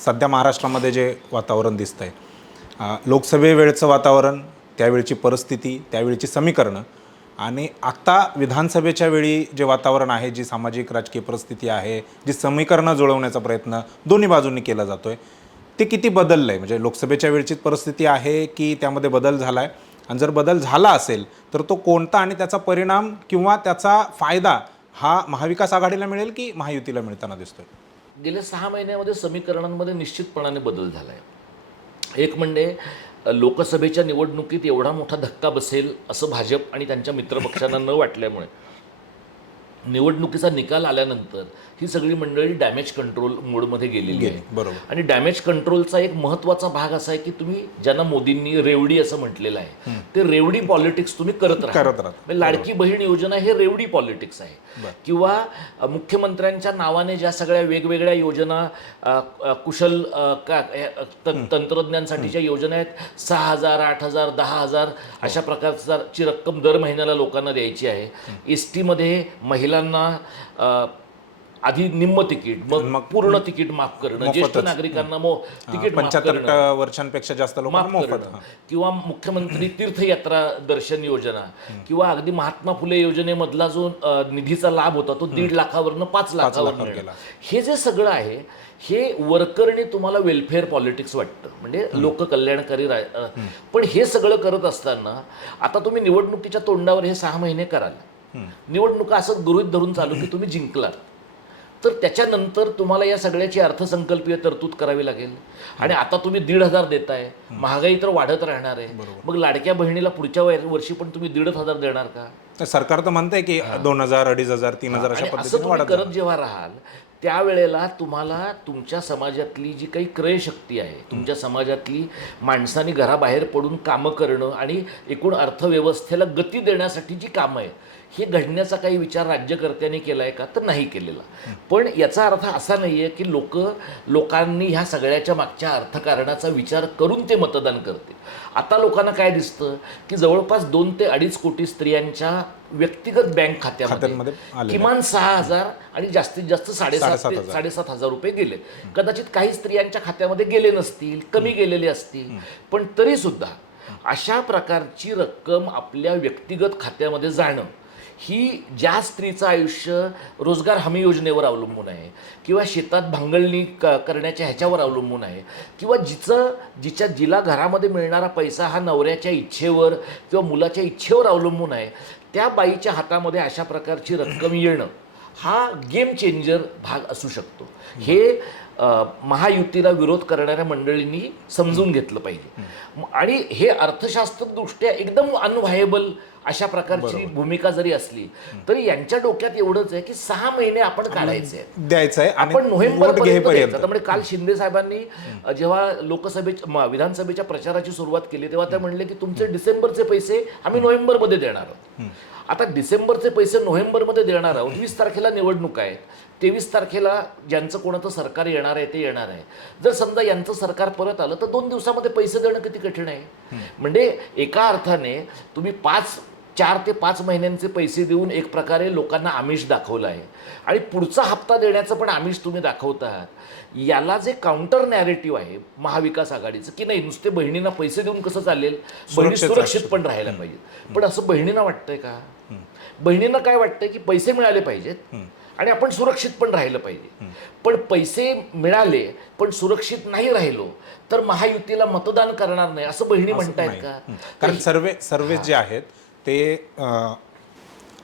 सध्या महाराष्ट्रामध्ये जे वातावरण दिसतंय, लोकसभेवेळचं वातावरण, त्यावेळची परिस्थिती, त्यावेळची समीकरणं आणि आत्ता विधानसभेच्या वेळी जे वातावरण आहे, जी सामाजिक राजकीय परिस्थिती आहे, जी समीकरणं जुळवण्याचा प्रयत्न दोन्ही बाजूंनी केला जातोय, ते किती बदललं आहे? म्हणजे लोकसभेच्या वेळचीच परिस्थिती आहे की त्यामध्ये बदल झाला आहे? आणि जर बदल झाला असेल तर तो कोणता आणि त्याचा परिणाम किंवा त्याचा फायदा हा महाविकास आघाडीला मिळेल की महायुतीला मिळताना दिसतोय? गेल्या 6 महिन्यामध्ये समीकरणांमध्ये निश्चितपणाने बदल झाला आहे. एक म्हणजे लोकसभेच्या निवडणुकीत एवढा मोठा धक्का बसेल असं भाजप आणि त्यांच्या मित्रपक्षांना न वाटल्यामुळे निवडणुकीचा निकाल आल्यानंतर ही सगळी मंडळी डॅमेज कंट्रोल मोडमध्ये गेलेली आहे. बरोबर. आणि डॅमेज कंट्रोलचा एक महत्त्वाचा भाग असा आहे की तुम्ही ज्यांना मोदींनी रेवडी असं म्हटलेलं आहे, ते रेवडी पॉलिटिक्स तुम्ही करत राहा. म्हणजे लाडकी बहीण योजना हे रेवडी पॉलिटिक्स आहे. किंवा मुख्यमंत्र्यांच्या नावाने ज्या सगळ्या वेगवेगळ्या योजना, कुशल तंत्रज्ञांसाठीच्या योजना आहेत, 6,000, 8,000, 10,000 अशा प्रकारची रक्कम दर महिन्याला लोकांना द्यायची आहे. एसटीमध्ये महिलांना आधी निम्म तिकीट, मग पूर्ण तिकीट माफ करणं, ज्येष्ठ नागरिकांना तिकीट 75 वर्षांपेक्षा जास्त लोकांना मोफत, किंवा मुख्यमंत्री तीर्थयात्रा दर्शन योजना, किंवा अगदी महात्मा फुले योजनेमधला जो निधीचा लाभ होता तो 1.5 लाखावरनं 5 लाखावर गेला. हे जे सगळं आहे हे वरकरने तुम्हाला वेलफेअर पॉलिटिक्स वाटतं, म्हणजे लोककल्याणकारी पण हे सगळं करत असताना आता तुम्ही निवडणुकीच्या तोंडावर हे 6 महिने कराल. निवडणुका असं गृहीत धरून चालू की तुम्ही जिंकलात, तर त्याच्यानंतर तुम्हाला या सगळ्याची अर्थसंकल्पीय तरतूद करावी लागेल. आणि आता तुम्ही 1,500 देताय, महागाई तर वाढत राहणार आहे. मग लाडक्या बहिणीला पुढच्या वर्षी पण तुम्ही 1,500 देणार का? सरकार तर म्हणतंय की 2,000, 2,500, 3,000 अशा पद्धतीने वाढत करत जेव्हा राहाल त्यावेळेला तुम्हाला तुमच्या समाजातली जी काही क्रयशक्ती आहे, तुमच्या समाजातली माणसांनी घराबाहेर पडून कामं करणं आणि एकूण अर्थव्यवस्थेला गती देण्यासाठी जी कामं आहेत, हे घडण्याचा काही विचार राज्यकर्त्यांनी केला आहे का? तर नाही केलेला. पण याचा अर्थ असा नाही आहे की लोकांनी ह्या सगळ्याच्या मागच्या अर्थकारणाचा विचार करून ते मतदान करतील. आता लोकांना काय दिसतं की जवळपास 2 ते 2.5 कोटी स्त्रियांच्या व्यक्तिगत बँक खात्यामध्ये किमान 6,000 आणि जास्तीत जास्त 7,500 रुपये गेले. कदाचित काही स्त्रियांच्या खात्यामध्ये गेले नसतील, कमी गेलेले असतील, पण तरी सुद्धा अशा प्रकारची रक्कम आपल्या व्यक्तिगत खात्यामध्ये जाणं ही ज्या स्त्रीचं आयुष्य रोजगार हमी योजनेवर अवलंबून आहे, किंवा शेतात भांगलणी करण्याच्या ह्याच्यावर अवलंबून आहे, किंवा जिला घरामध्ये मिळणारा पैसा हा नवऱ्याच्या इच्छेवर किंवा मुलाच्या इच्छेवर अवलंबून आहे, त्या बाईच्या हातामध्ये अशा प्रकारची रक्कम येणं हा गेम चेंजर भाग असू शकतो. हे महायुतीला विरोध करणाऱ्या मंडळींनी समजून घेतलं पाहिजे. आणि हे अर्थशास्त्रदृष्ट्या एकदम अनव्हायबल अशा प्रकारची भूमिका जरी असली तरी यांच्या डोक्यात एवढंच आहे की 6 महिने आपण काढायचे द्यायचंय, आपण नोव्हेंबर पर्यंत. त्यामुळे काल शिंदे साहेबांनी जेव्हा विधानसभेच्या प्रचाराची सुरुवात केली तेव्हा ते म्हणले की तुमचे डिसेंबरचे पैसे आम्ही नोव्हेंबरमध्ये देणार आहोत. आता डिसेंबरचे पैसे नोव्हेंबरमध्ये देणार आहोत. 20 तारखेला निवडणूक आहेत, 23 तारखेला ज्यांचं कोणाचं सरकार येणार आहे ते येणार आहे. जर समजा यांचं सरकार परत आलं तर 2 दिवसामध्ये पैसे देणं किती कठीण आहे. म्हणजे एका अर्थाने तुम्ही 4 ते 5 महिन्यांचे पैसे देऊन एक प्रकारे लोकांना आमिष दाखवलं आहे, आणि पुढचा हप्ता देण्याचं पण आमिष तुम्ही दाखवत आहात. याला जे काउंटर नॅरेटिव्ह आहे महाविकास आघाडीचं की नाही नुसते बहिणींना पैसे देऊन कसं चालेल, बहिणी सुरक्षित पण राहायला पाहिजे. पण असं बहिणींना वाटतंय का? बहिणींना काय वाटतंय की पैसे मिळाले पाहिजेत आणि आपण सुरक्षित पण राहिलं पाहिजे. पण पैसे मिळाले पण सुरक्षित नाही राहिलो तर महायुतीला मतदान करणार नाही असं बहिणी म्हणतायत का? कारण सर्वे जे आहेत ते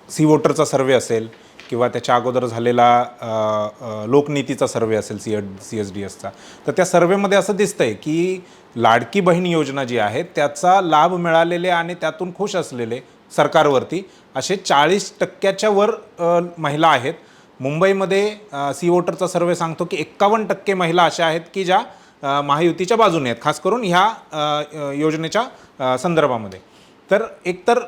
सी वोटरचा सर्वे असेल किंवा त्याच्या अगोदर झालेला लोकनीतीचा सर्वे असेल CSDSचा, तर त्या सर्वेमध्ये असं दिसतंय की लाडकी बहीण योजना जी आहे त्याचा लाभ मिळालेले आणि त्यातून खुश असलेले सरकारवरती असे 40% वर महिला आहेत. मुंबईमध्ये सी वोटरचा सर्वे सांगतो की 51% महिला अशा आहेत की ज्या महायुतीच्या बाजूने आहेत, खास करून ह्या योजनेच्या संदर्भामध्ये. तर एकतर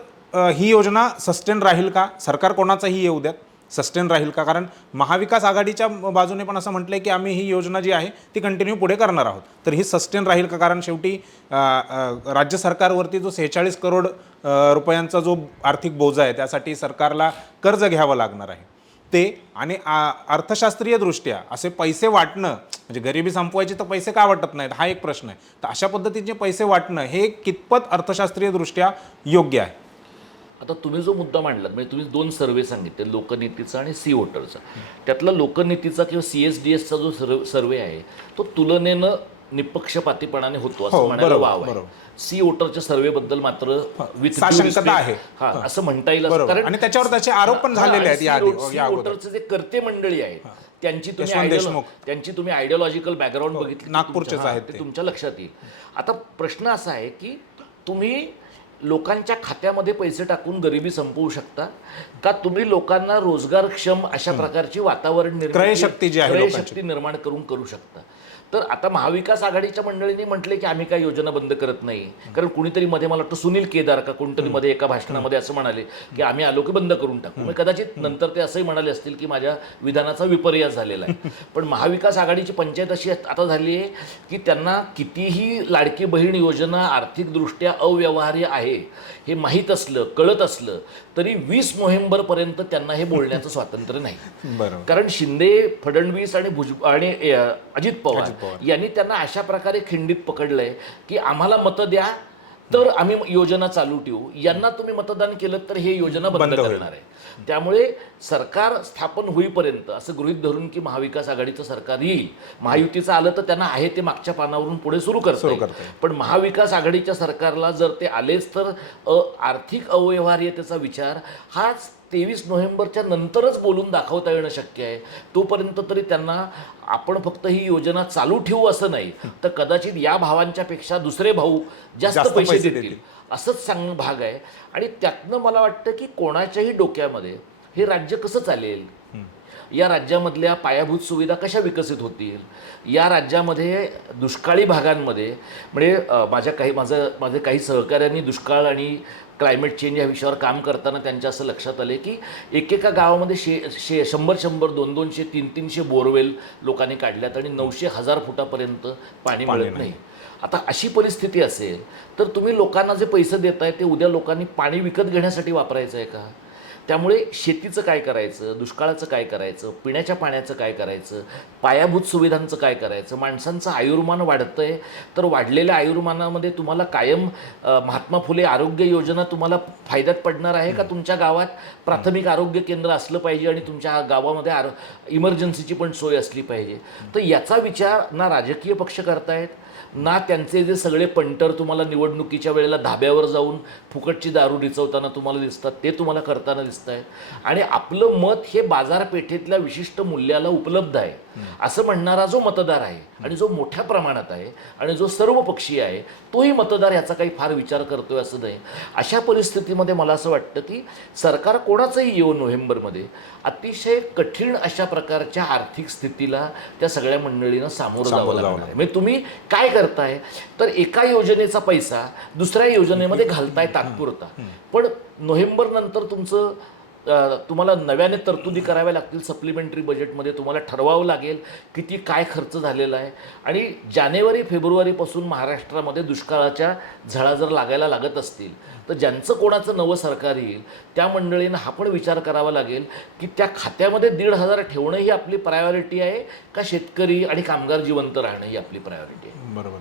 ही योजना सस्टेन राहील का? सरकार कोणाचाही येऊ द्यात, सस्टेन राहील का? कारण महाविकास आघाडीच्या बाजूने पण असं म्हटलंय की आम्ही ही योजना जी आहे ती कंटिन्यू पुढे करणार आहोत. तर ही सस्टेन राहील का? कारण शेवटी राज्य सरकारवरती जो 46 करोड रुपयांचा जो आर्थिक बोजा आहे त्यासाठी सरकारला कर्ज घ्यावं लागणार आहे. ते आणि अर्थशास्त्रीय दृष्ट्या असे पैसे वाटणं म्हणजे गरिबी संपवायची तर पैसे का वाटत नाहीत हा एक प्रश्न आहे. तर अशा पद्धतीचे पैसे वाटणं हे कितपत अर्थशास्त्रीय दृष्ट्या योग्य आहे? आता तुम्ही जो मुद्दा मांडलात म्हणजे तुम्ही 2 सर्वे सांगितले, लोकनीतीचा आणि सी वोटरचा. त्यातला लोकनीतीचा किंवा CSDSचा जो सर्वे आहे तो तुलनेनं निपक्षपातीपणाने होतो असं म्हणायला वाव आहे. सी वोटरच्या सर्वेबद्दल मात्र साशंकता आहे. असं म्हणता येईल. कारण आणि त्याच्यावर त्याचे आरोप पण झालेले आहेत या वोटरचे जे कर्ते मंडळी आहेत त्यांची तुम्ही आयडिओलॉजिकल बॅकग्राऊंड बघितली नागपूरचेच आहेत ते तुमच्या लक्षात येईल. आता प्रश्न असा आहे की तुम्ही लोकांच्या खात्यामध्ये पैसे टाकून गरिबी संपवू शकता का तुम्ही लोकांना रोजगारक्षम अशा प्रकारची वातावरण क्रयशक्ती निर्माण करू शकता. तर आता महाविकास आघाडीच्या मंडळींनी म्हटले की आम्ही काही योजना बंद करत नाही. कारण कुणीतरी मध्ये मला वाटतं सुनील केदार का कोणतरी मध्ये एका भाषणामध्ये असं म्हणाले की आम्ही आलो की बंद करून टाकू. मग कदाचित नंतर ते असंही म्हणाले असतील की माझ्या विधानाचा विपर्यास झालेला आहे. पण महाविकास आघाडीची पंचायत अशी आता झाली आहे की त्यांना कितीही लाडकी बहीण योजना आर्थिकदृष्ट्या अव्यवहार्य आहे हे माहीत असलं कळत असलं तरी 20 नोव्हेंबरपर्यंत त्यांना हे बोलण्याचं स्वातंत्र्य नाही. कारण शिंदे, फडणवीस आणि अजित पवार यांनी त्यांना अशा प्रकारे खिंडीत पकडलंय की आम्हाला मतं द्या तर आम्ही योजना चालू ठेवू, यांना तुम्ही मतदान केलं तर हे योजना बंद करणार आहे. त्यामुळे सरकार स्थापन होईपर्यंत असं गृहीत धरून की महाविकास आघाडीचं सरकार येईल, महायुतीचं आलं तर त्यांना आहे ते मागच्या पानावरून पुढे सुरू करतात. पण महाविकास आघाडीच्या सरकारला जर ते आलेच तर आर्थिक अव्यवहार्यतेचा विचार हाच 23 नोव्हेंबरच्या नंतरच बोलून दाखवता येणं शक्य आहे. तोपर्यंत तरी त्यांना आपण फक्त ही योजना चालू ठेवू असं नाही तर कदाचित या भावांच्या पेक्षा दुसरे भाऊ जास्त पैसे देतील असंच सांगणं भाग आहे. आणि त्यातनं मला वाटतं की कोणाच्याही डोक्यामध्ये हे राज्य कसं चालेल, या राज्यामधल्या पायाभूत सुविधा कशा विकसित होतील, या राज्यामध्ये दुष्काळी भागांमध्ये म्हणजे माझे काही सहकाऱ्यांनी दुष्काळ आणि क्लायमेट चेंज या विषयावर काम करताना त्यांच्या असं लक्षात आले की एकेका गावामध्ये 100 200 300 बोरवेल लोकांनी काढल्यात आणि 900-1000 फुटापर्यंत पाणी मिळत नाही. आता अशी परिस्थिती असेल तर तुम्ही लोकांना जे पैसे देताय ते उद्या लोकांनी पाणी विकत घेण्यासाठी वापरायचं आहे का? त्यामुळे शेतीचं काय करायचं, दुष्काळाचं काय करायचं, पिण्याच्या पाण्याचं काय करायचं, पायाभूत सुविधांचं काय करायचं. माणसांचं आयुर्मान वाढतं आहे तर वाढलेल्या आयुर्मानामध्ये तुम्हाला कायम महात्मा फुले आरोग्य योजना तुम्हाला फायद्यात पडणार आहे का? तुमच्या गावात प्राथमिक आरोग्य केंद्र असलं पाहिजे आणि तुमच्या गावामध्ये इमर्जन्सीची पण सोय असली पाहिजे. तर याचा विचार ना राजकीय पक्ष करतायत ना त्यांचे जे सगळे पंटर तुम्हाला निवडणुकीच्या वेळेला धाब्यावर जाऊन फुकटची दारू रिचवताना तुम्हाला दिसतात ते तुम्हाला करताना दिसत आहेत. आणि आपलं मत हे बाजारपेठेतल्या विशिष्ट मूल्याला उपलब्ध आहे असं म्हणणारा जो मतदार आहे आणि जो मोठ्या प्रमाणात आहे आणि जो सर्वपक्षीय आहे तोही मतदार याचा काही फार विचार करतोय असं नाही. अशा परिस्थितीमध्ये मला असं वाटतं की सरकार कोणाचंही येऊ नोव्हेंबरमध्ये अतिशय कठीण अशा प्रकारच्या आर्थिक स्थितीला त्या सगळ्या मंडळींना सामोरं जावं लागणार आहे. म्हणजे तुम्ही काय करताय तर एका योजनेचा पैसा दुसऱ्या योजनेमध्ये घालताय तात्पुरता, पण नोव्हेंबर नंतर तुम्हाला नव्याने तरतुदी कराव्या लागतील. सप्लिमेंटरी बजेटमध्ये तुम्हाला ठरवावं लागेल किती काय खर्च झालेला आहे. आणि जानेवारी फेब्रुवारीपासून महाराष्ट्रामध्ये दुष्काळाच्या झळा जर लागायला लागत असतील तर ज्यांचं कोणाचं नवं सरकार येईल त्या मंडळींना हा पण विचार करावा लागेल की त्या खात्यामध्ये 1,500 ठेवणं ही आपली प्रायोरिटी आहे का शेतकरी आणि कामगार जिवंत राहणं ही आपली प्रायोरिटी आहे. बरोबर.